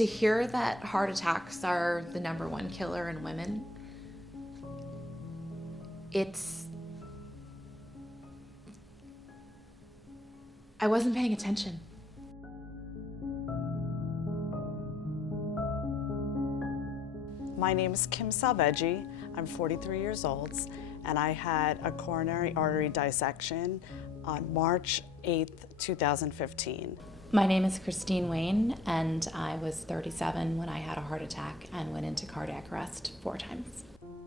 To hear that heart attacks are the #1 killer in women, I wasn't paying attention. My name is Kim Salveggi. I'm 43 years old, and I had a coronary artery dissection on March 8th, 2015. My name is Christine Wayne, and I was 37 when I had a heart attack and went into cardiac arrest 4 times.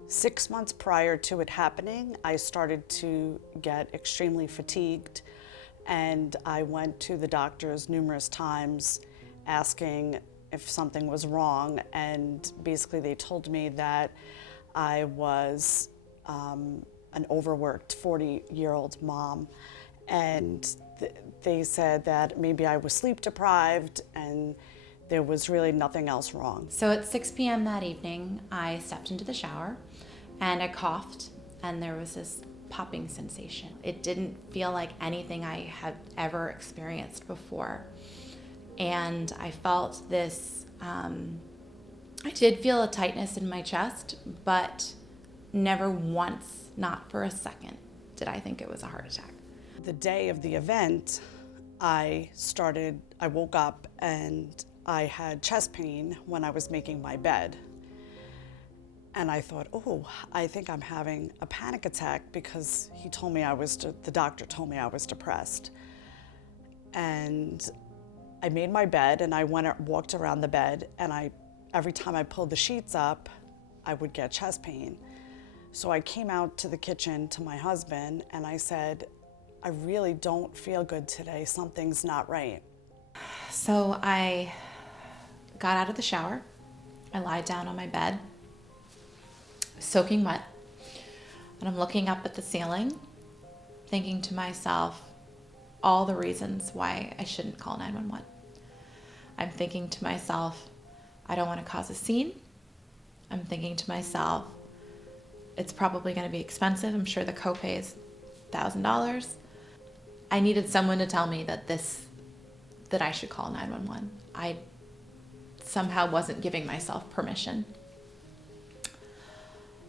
6 months prior to it happening, I started to get extremely fatigued, and I went to the doctors numerous times asking if something was wrong, and basically they told me that I was an overworked 40-year-old mom, and they said that maybe I was sleep deprived and there was really nothing else wrong. So at 6 p.m. that evening, I stepped into the shower and I coughed, and there was this popping sensation. It didn't feel like anything I had ever experienced before. And I felt this, I did feel a tightness in my chest, but never once, not for a second, did I think it was a heart attack. The day of the event, I woke up and I had chest pain when I was making my bed. And I thought, oh, I think I'm having a panic attack because the doctor told me I was depressed. And I made my bed and I walked around the bed, and every time I pulled the sheets up, I would get chest pain. So I came out to the kitchen to my husband and I said, I really don't feel good today. Something's not right. So I got out of the shower. I lied down on my bed, soaking wet, and I'm looking up at the ceiling, thinking to myself all the reasons why I shouldn't call 911. I'm thinking to myself, I don't want to cause a scene. I'm thinking to myself, it's probably going to be expensive. I'm sure the copay is $1,000. I needed someone to tell me that I should call 911. I somehow wasn't giving myself permission.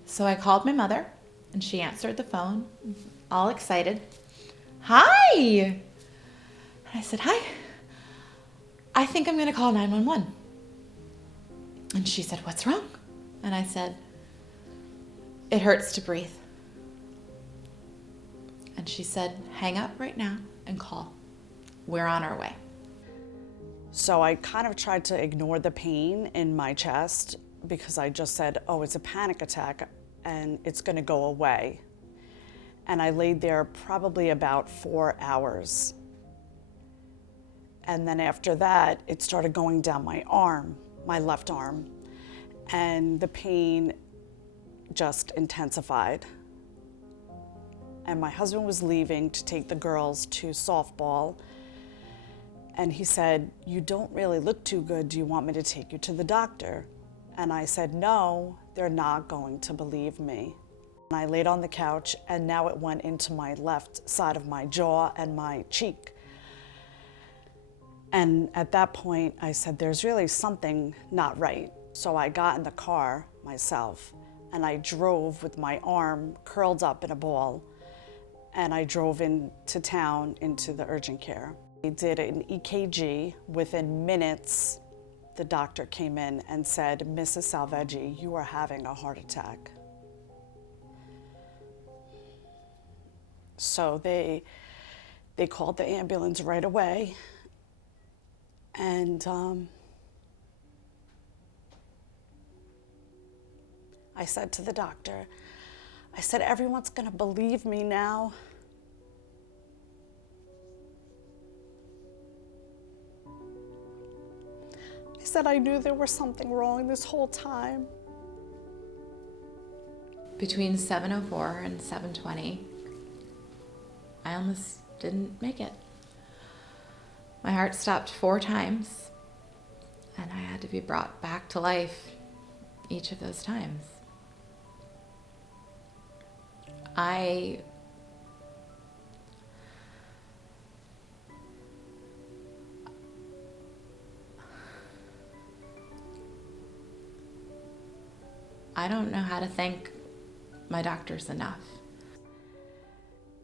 So I called my mother, and she answered the phone, all excited. Hi! And I said, hi. I think I'm going to call 911. And she said, what's wrong? And I said, it hurts to breathe. And she said, hang up right now and call. We're on our way. So I kind of tried to ignore the pain in my chest because I just said, oh, it's a panic attack and it's going to go away. And I laid there probably about 4 hours. And then after that, it started going down my arm, my left arm, and the pain just intensified. And my husband was leaving to take the girls to softball. And he said, you don't really look too good. Do you want me to take you to the doctor? And I said, no, they're not going to believe me. And I laid on the couch, and now it went into my left side of my jaw and my cheek. And at that point, I said, there's really something not right. So I got in the car myself, and I drove with my arm curled up in a ball, and I drove into town into the urgent care. I did an EKG. Within minutes, the doctor came in and said, Mrs. Salveggi, you are having a heart attack. So they called the ambulance right away, and I said to the doctor, I said, everyone's gonna believe me now. I said, I knew there was something wrong this whole time. Between 7:04 and 7:20, I almost didn't make it. My heart stopped 4 times, and I had to be brought back to life each of those times. I I don't know how to thank my doctors enough.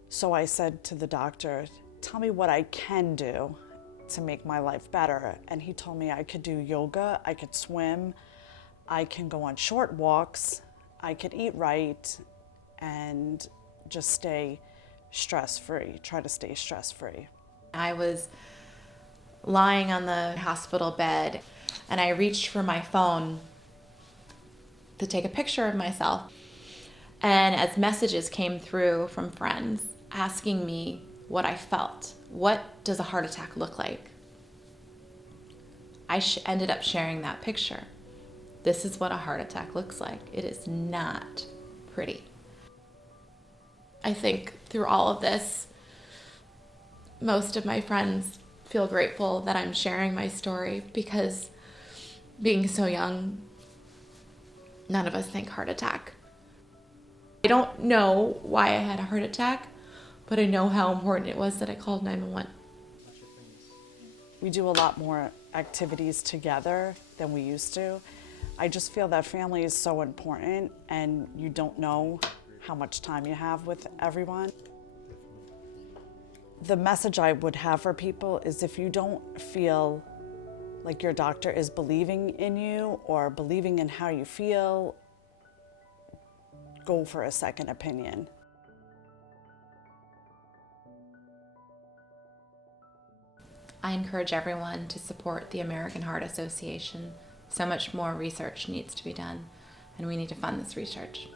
So I said to the doctor, tell me what I can do to make my life better. And he told me I could do yoga, I could swim, I can go on short walks, I could eat right, and just stay stress-free, try to stay stress-free. I was lying on the hospital bed and I reached for my phone to take a picture of myself. And as messages came through from friends asking me what I felt, what does a heart attack look like? I ended up sharing that picture. This is what a heart attack looks like. It is not pretty. I think through all of this, most of my friends feel grateful that I'm sharing my story because being so young, none of us think heart attack. I don't know why I had a heart attack, but I know how important it was that I called 911. We do a lot more activities together than we used to. I just feel that family is so important and you don't know how much time you have with everyone. The message I would have for people is if you don't feel like your doctor is believing in you or believing in how you feel, go for a second opinion. I encourage everyone to support the American Heart Association. So much more research needs to be done, and we need to fund this research.